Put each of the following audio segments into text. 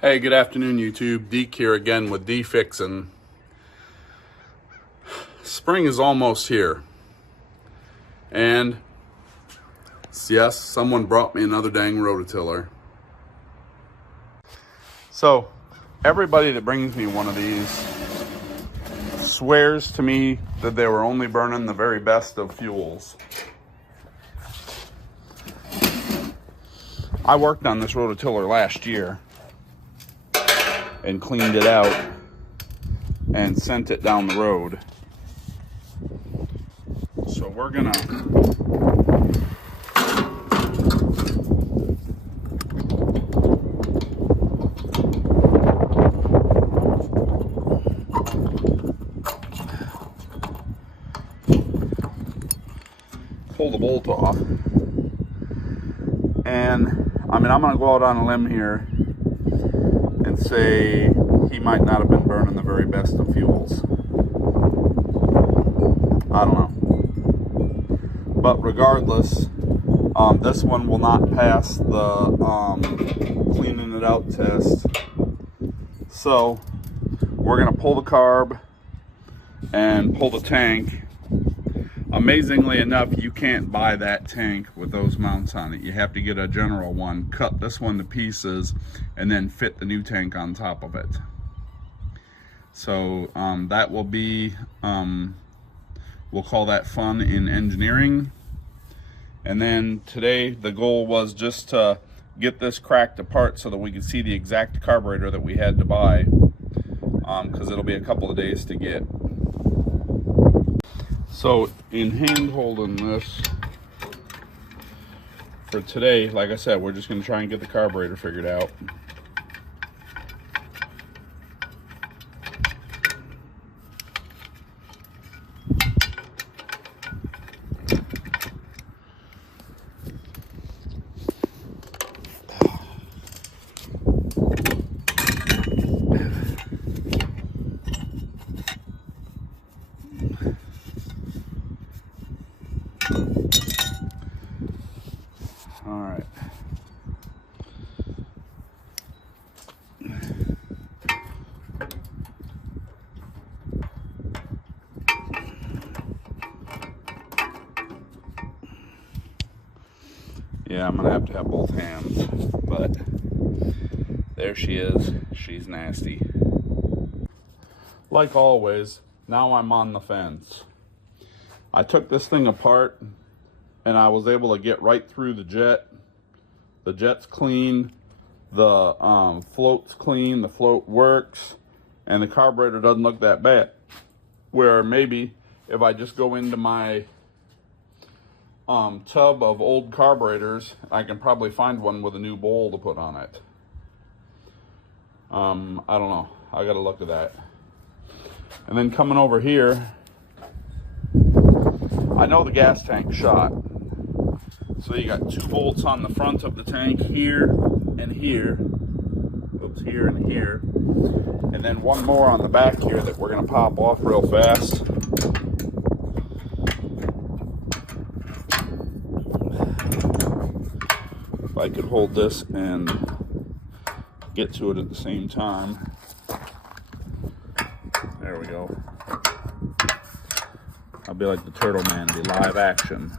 Hey, good afternoon, YouTube. Deke here again with D Fixin'. Spring is almost here. And yes, someone brought me another dang rototiller. So, everybody that brings me one of these swears to me that they were only burning the very best of fuels. I worked on this rototiller last year and cleaned it out and sent it down the road. So we're gonna pull the bolt off. And I'm gonna go out on a limb here and say he might not have been burning the very best of fuels. I don't know. But regardless, this one will not pass the cleaning it out test. So we're gonna pull the carb and pull the tank. Amazingly enough, you can't buy that tank with those mounts on it. You have to get a general one, cut this one to pieces, and then fit the new tank on top of it. So that will be, we'll call that fun in engineering. And then today the goal was just to get this cracked apart so that we could see the exact carburetor that we had to buy, because it'll be a couple of days to get. So in hand holding this for today, like I said, we're just going to try and get the carburetor figured out. All right. Yeah, I'm gonna have to have both hands, but there she is. She's nasty. Like always, now I'm on the fence. I took this thing apart and I was able to get right through the jet. The jet's clean, the float's clean, the float works, and the carburetor doesn't look that bad. Where maybe if I just go into my tub of old carburetors, I can probably find one with a new bowl to put on it. I don't know. I gotta look at that. And then coming over here, I know the gas tank shot. So you got two bolts on the front of the tank here and here. Oops, here and here. And then one more on the back here that we're gonna pop off real fast. If I could hold this and get to it at the same time. There we go. I'll be like the Turtle Man, be live action.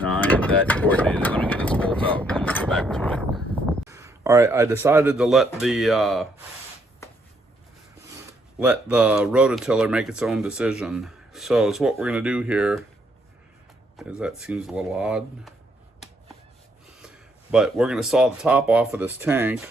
No, I ain't that coordinated. Let me get this bolt out and then we'll go back to it. All right, I decided to let the rototiller make its own decision. So what we're gonna do here is, that seems a little odd, but we're gonna saw the top off of this tank.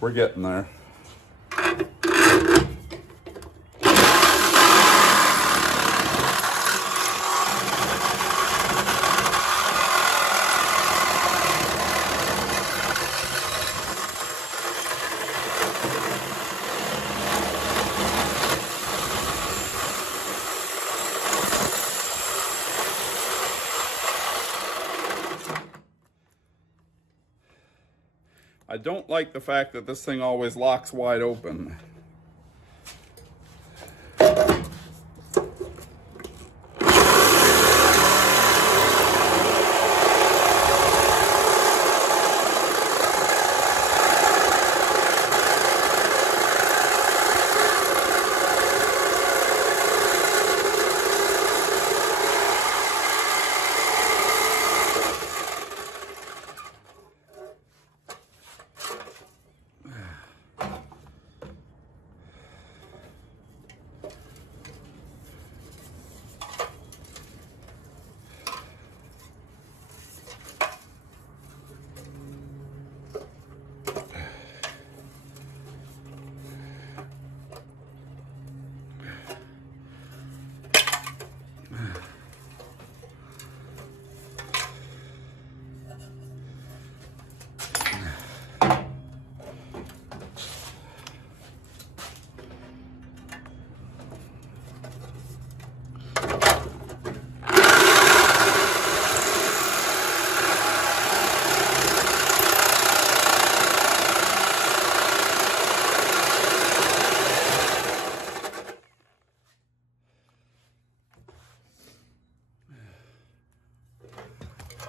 we're getting there. I don't like the fact that this thing always locks wide open.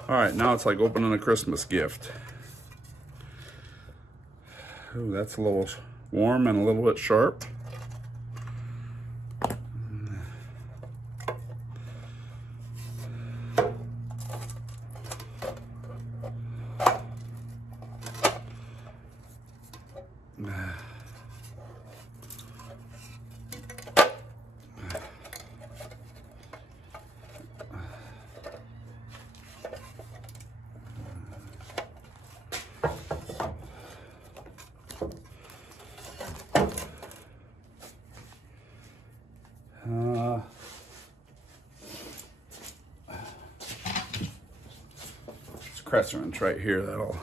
All right, now it's like opening a Christmas gift. Ooh, that's a little warm and a little bit sharp. Compressor wrench right here that'll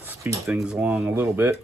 speed things along a little bit.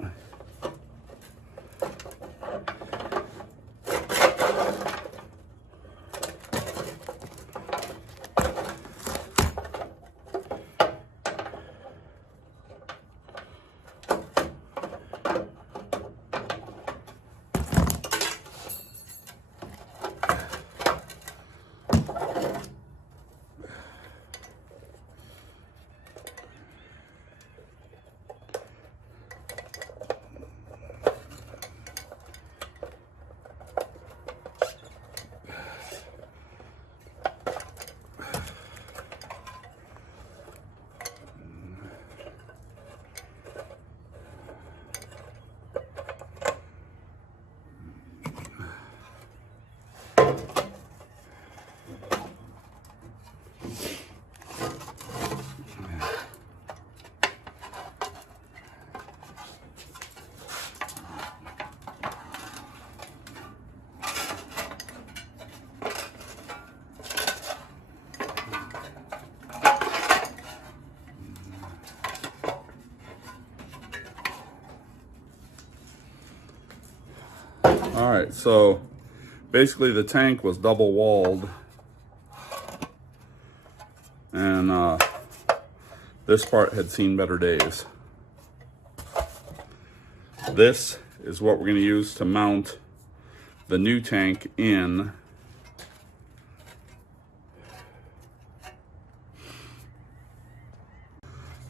All right, so basically the tank was double walled, and this part had seen better days. This is what we're going to use to mount the new tank in.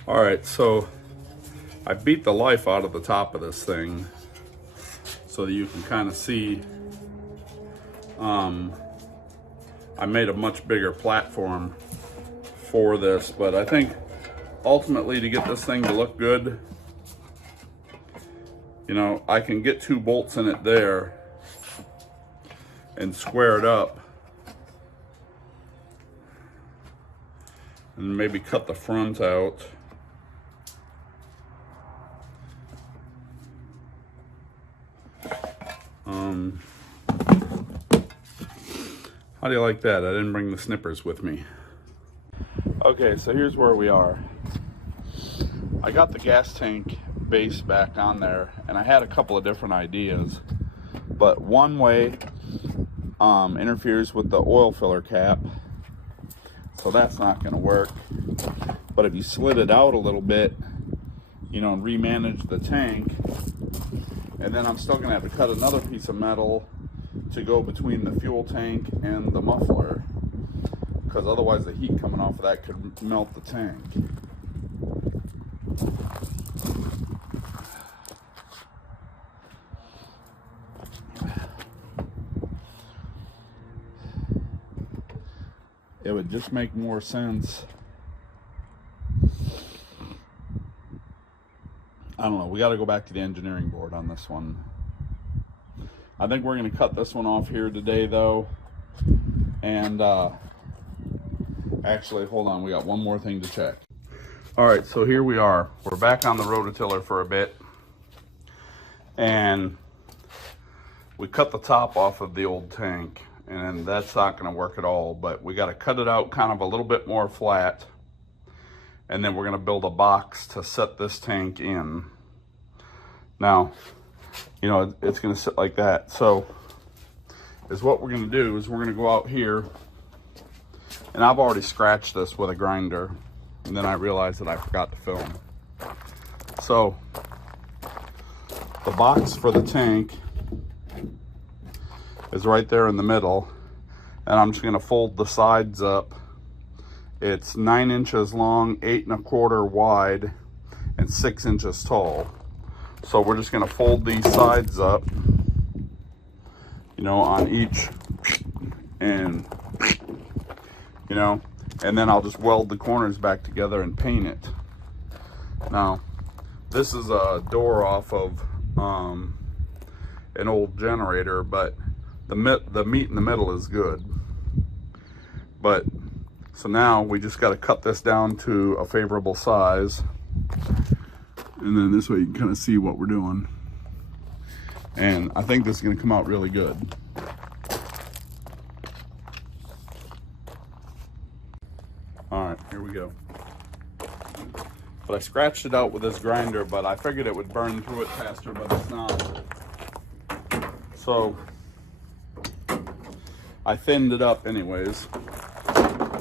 All right, so I beat the life out of the top of this thing so that you can kind of see. I made a much bigger platform for this, but I think ultimately to get this thing to look good, you know, I can get 2 bolts in it there and square it up and maybe cut the front out How do you like that? I didn't bring the snippers with me. Okay, so here's where we are. I got the gas tank base back on there, and I had a couple of different ideas. But one way interferes with the oil filler cap, so that's not going to work. But if you slid it out a little bit, you know, and remanage the tank, and then I'm still going to have to cut another piece of metal to go between the fuel tank and the muffler, because otherwise the heat coming off of that could melt the tank. It would just make more sense. I don't know, we got to go back to the engineering board on this one. I think we're going to cut this one off here today though. And actually, hold on, we got one more thing to check. All right, so here we are. We're back on the rototiller for a bit. And we cut the top off of the old tank, and that's not going to work at all, but we got to cut it out kind of a little bit more flat. And then we're going to build a box to set this tank in. Now, you know, it's going to sit like that. So is what we're going to do is we're going to go out here, and I've already scratched this with a grinder, and then I realized that I forgot to film. So the box for the tank is right there in the middle, and I'm just going to fold the sides up. It's 9 inches long, 8 1/4 wide, and 6 inches tall. So we're just going to fold these sides up, you know, on each, and, you know, and then I'll just weld the corners back together and paint it. Now, this is a door off of an old generator, but the meat in the middle is good. But so now we just got to cut this down to a favorable size, and then this way you can kind of see what we're doing. And I think this is going to come out really good. All right, here we go. But I scratched it out with this grinder, but I figured it would burn through it faster, but it's not. So I thinned it up anyways.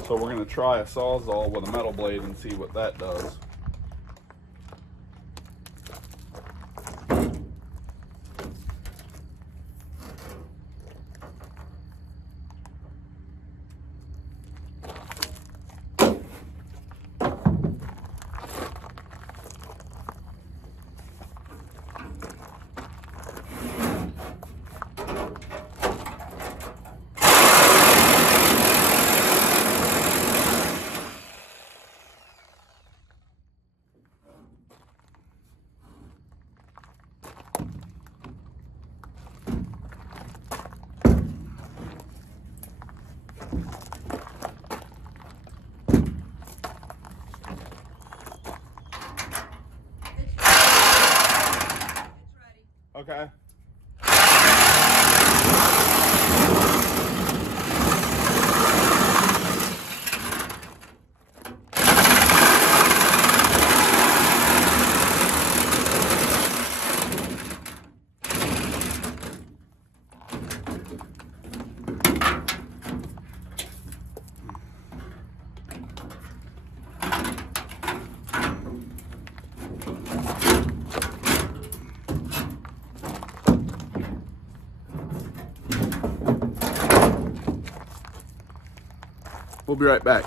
So we're going to try a Sawzall with a metal blade and see what that does. Okay. We'll be right back.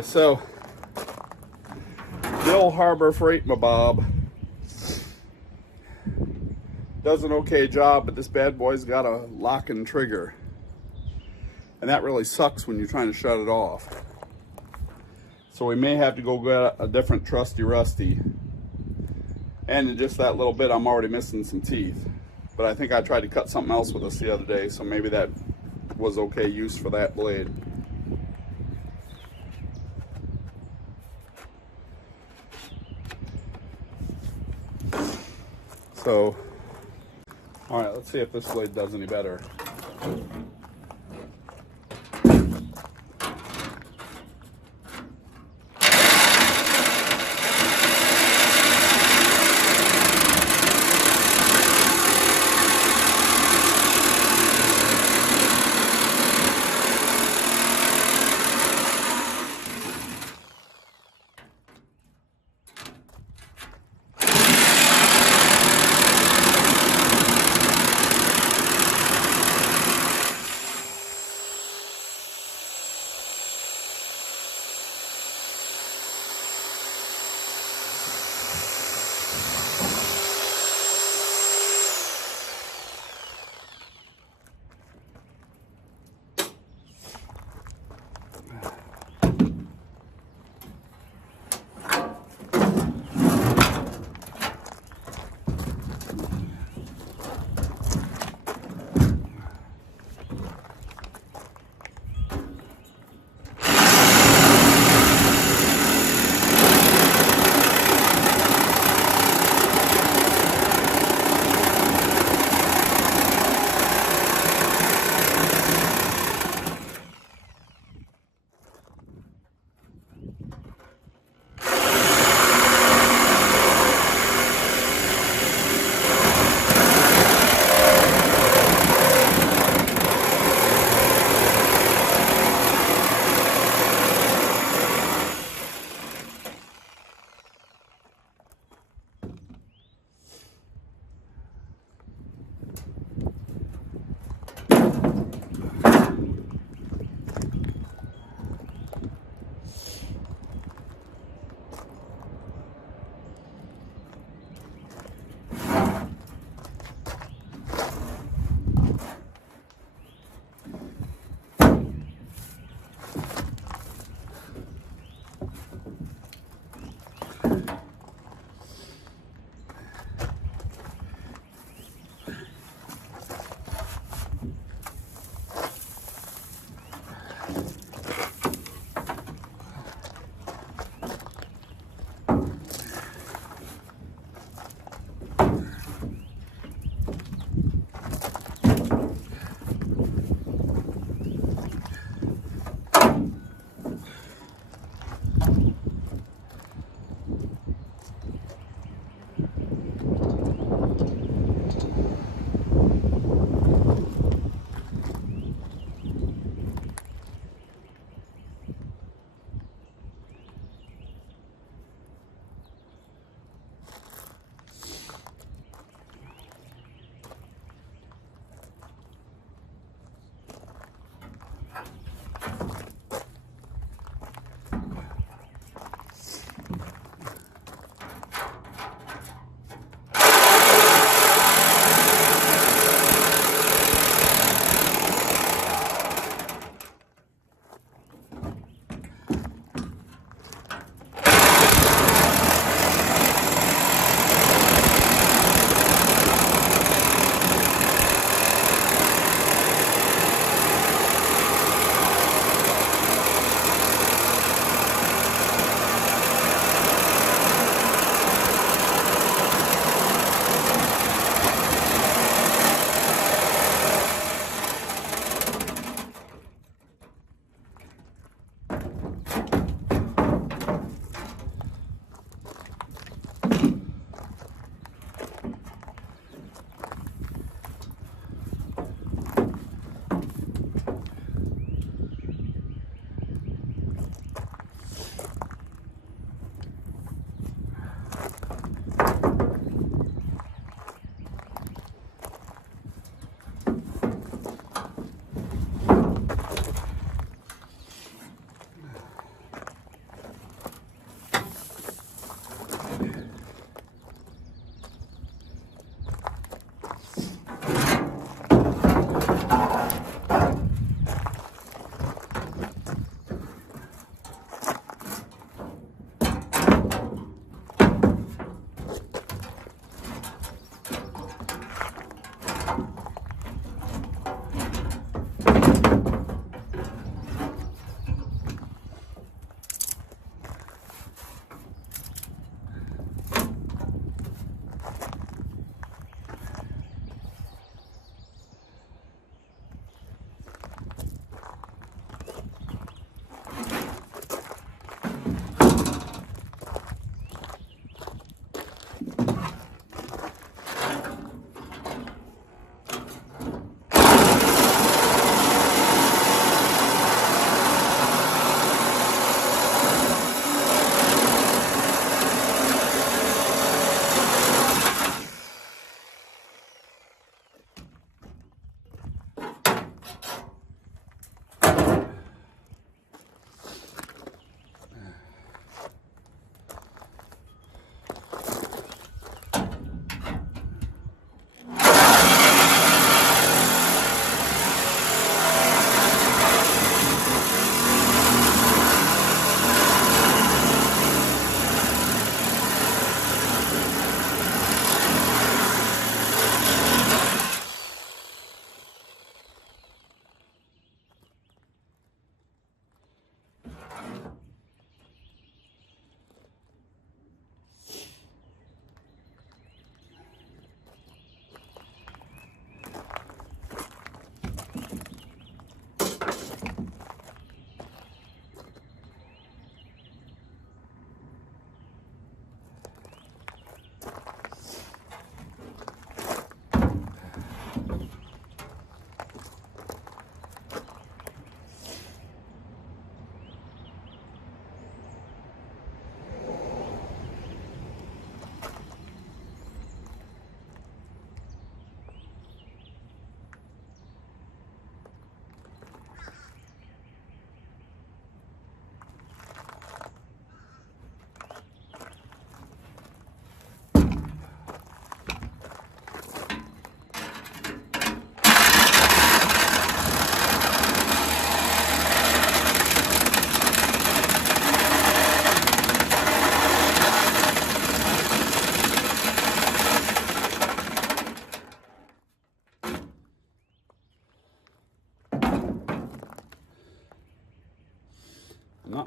Okay, so the old Harbor Freight Mabob does an okay job, but this bad boy's got a lock and trigger. And that really sucks when you're trying to shut it off. So we may have to go get a different trusty rusty. And in just that little bit, I'm already missing some teeth. But I think I tried to cut something else with this the other day, so maybe that was okay use for that blade. So, all right, let's see if this blade does any better.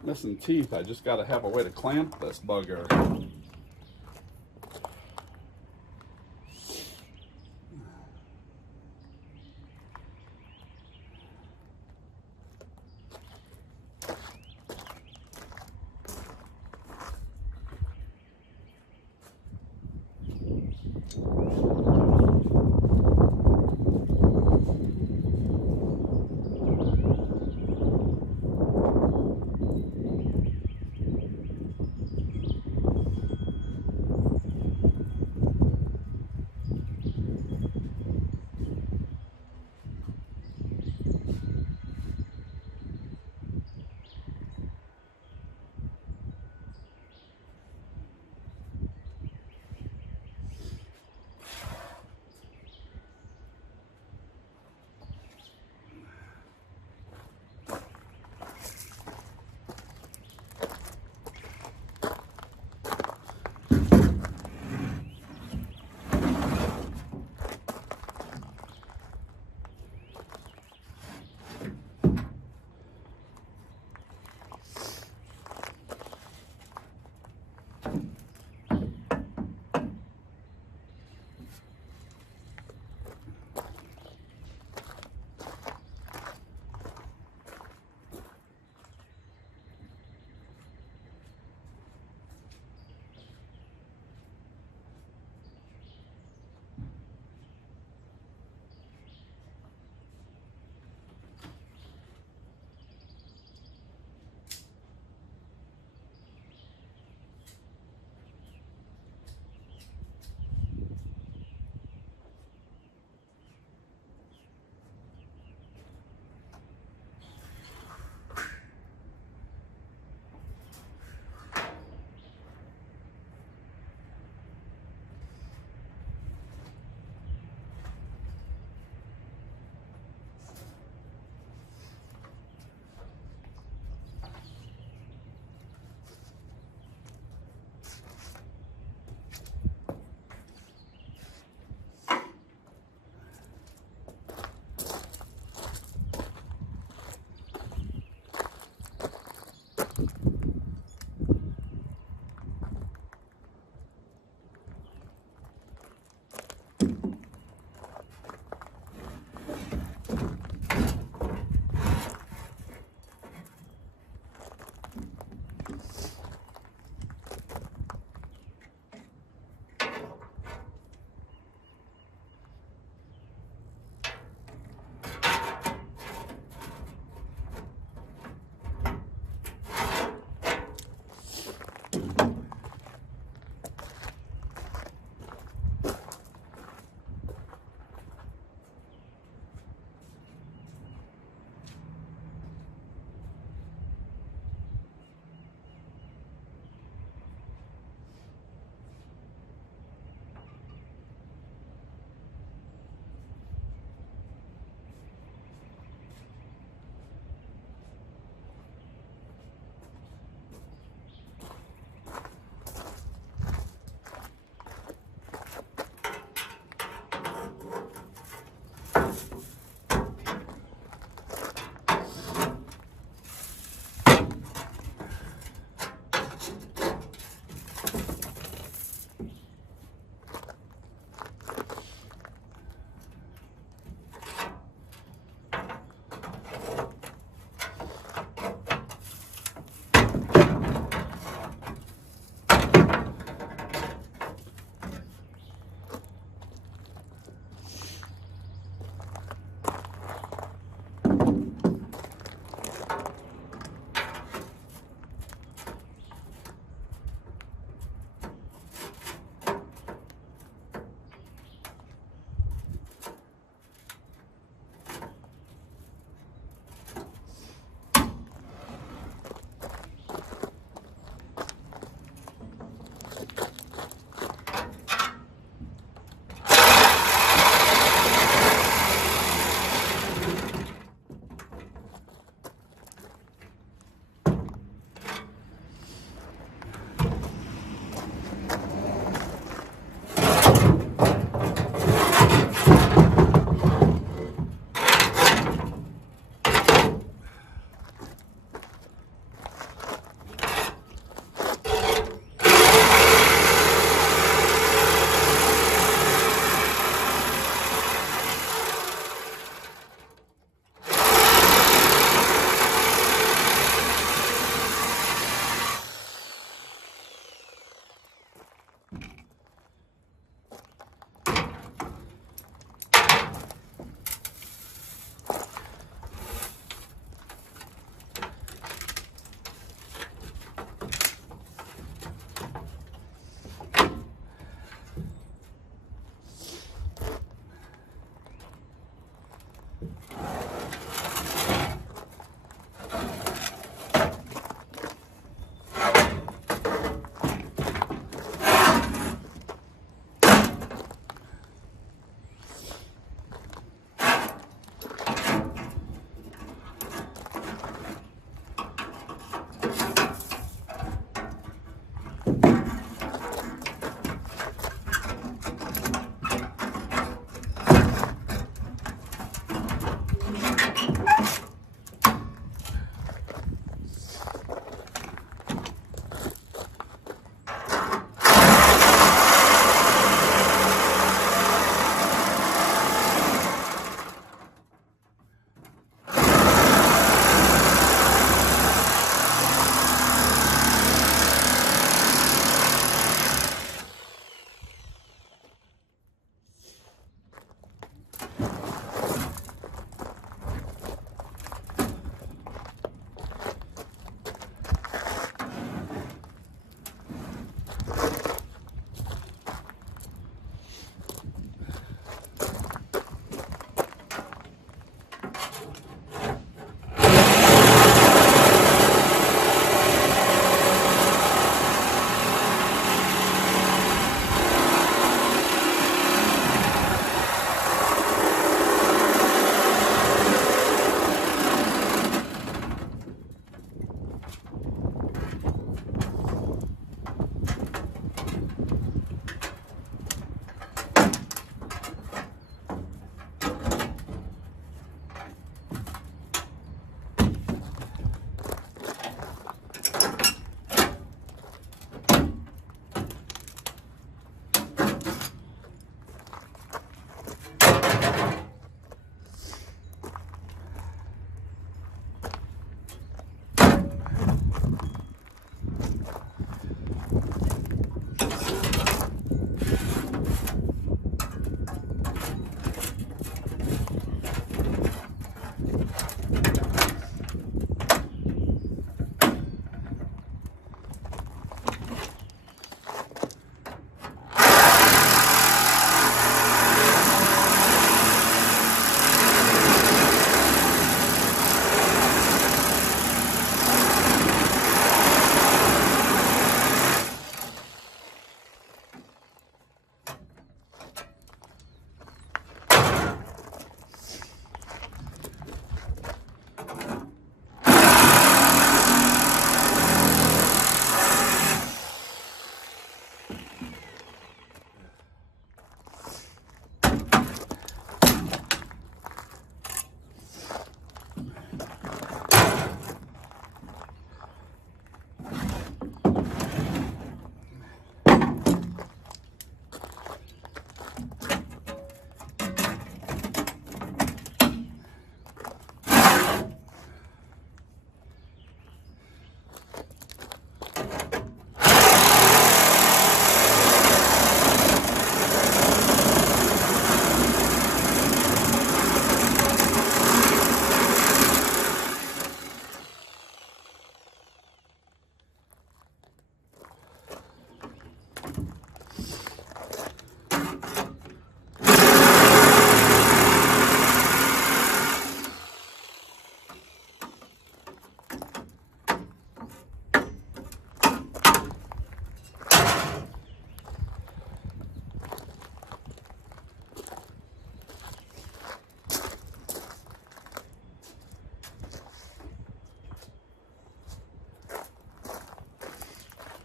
missing teeth. I just got to have a way to clamp this bugger.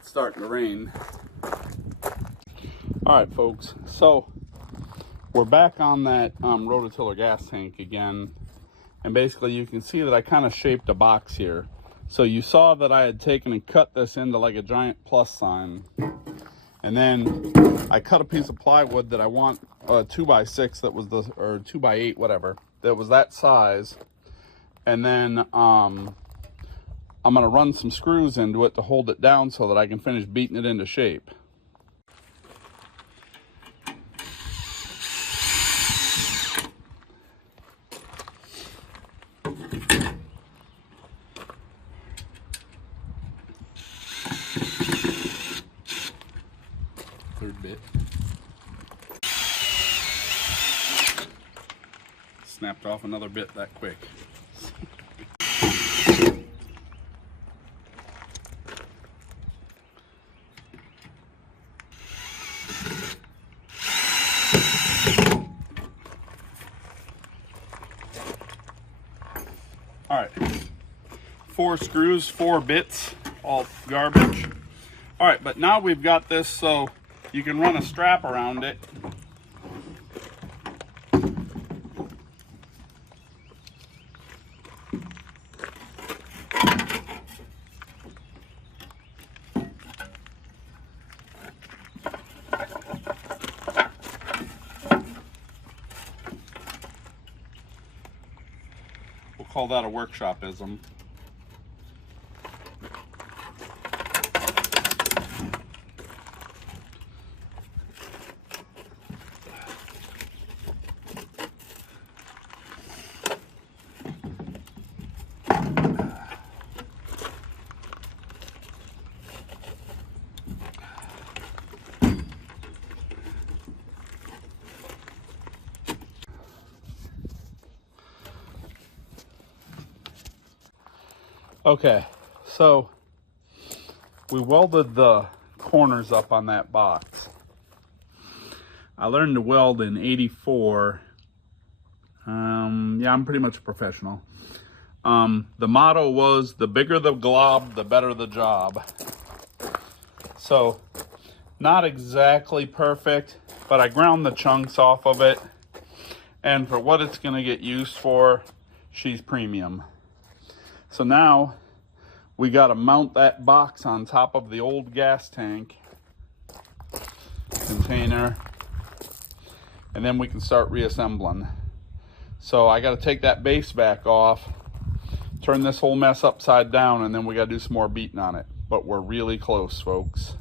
It's starting to rain. All right, folks, so we're back on that rototiller gas tank again, and basically you can see that I kind of shaped a box here. So you saw that I had taken and cut this into like a giant plus sign, and then I cut a piece of plywood that I want, 2x6 that was or 2x8, whatever, that was that size, and then I'm gonna run some screws into it to hold it down so that I can finish beating it into shape. Third bit. Snapped off another bit that quick. All right, 4 screws, 4 bits, all garbage. All right, but now we've got this so you can run a strap around it. We'll call that a workshop-ism. Okay, so we welded the corners up on that box. I learned to weld in '84. Yeah, I'm pretty much a professional. The motto was, the bigger the glob, the better the job. So, not exactly perfect, but I ground the chunks off of it. And for what it's gonna get used for, she's premium. So now we got to mount that box on top of the old gas tank container, and then we can start reassembling. So I got to take that base back off, turn this whole mess upside down, and then we got to do some more beating on it. But we're really close, folks.